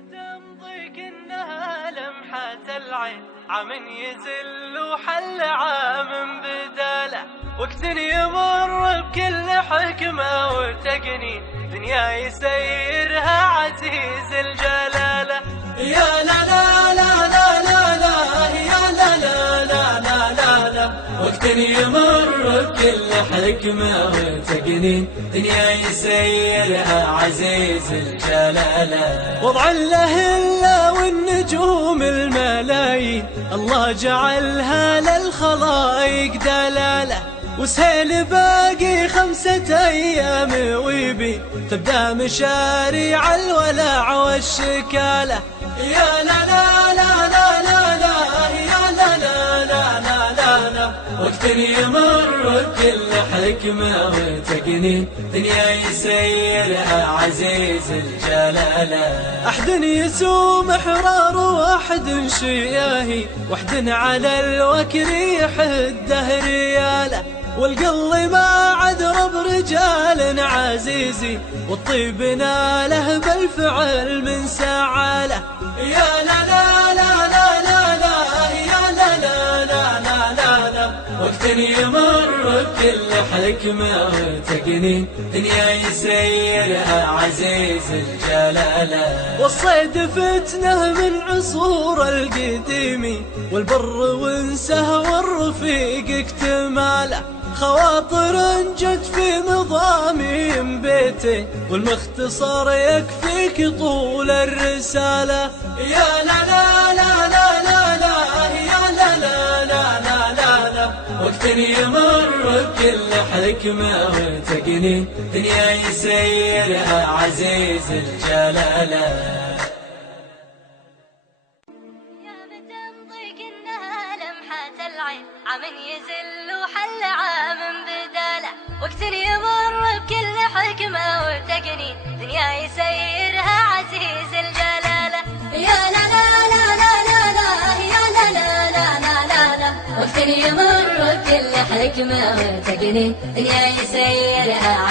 تمضي كأنها لمحة العين، عام يزل وحل عام بداله، وقت يمر بكل حكمة وتقنين، دنيا يسيرها عزيز الجلالة. يا لا لا لا لا لا لا، يا لا لا لا لا لا لا، وقت يمر بكل حكمة وتقنين، دنيا يسيرها عزيز الجلالة. وضع الأهلة والنجوم الملايين، الله جعلها للخلائق دلالة، وسهيل باقي 5 أيام ويبي تبدأ مشاريع الولع والشكالة. يا لا لا لا لا لا لا، يا لا لا لا لا لا لا، وقت يمر بكل حكمة وتقنين، دنيا يسيرها عزيز الجلالة. أحد يسوم حرار وأحد شياهي، وحد على الوكر يحده رياله، والقلب ما عد رب رجال عزيزي، والطيب ناله بالفعل من سعاله. يا لا لا لا لا لا لا، يا لا لا لا لا لا لا، وقت يمر بكل حكمة وتقنين، دنيا يسيرها عزيز الجلالة. والصيد فتنه من عصور القديم، والبر وانسه والرفيق اكتماله، خواطر جت في نظام بيتي، والمختصر يكفيك طول الرسالة. يا لا لا لا لا لا لا، يا لا لا لا لا لا لا، وقت يمر بكل حكمة وتقنين، دنيا يسيرها عزيز الجلالة. عام يزل وحل عام بداله، وقت يمر بكل حكمة وتقنين، دنيا يسيرها عزيز الجلالة. يا لا لا لا لا لا لا، يا لا لا لا لا لا لا، وقت يمر بكل حكمة وتقنين، دنيا يسيرها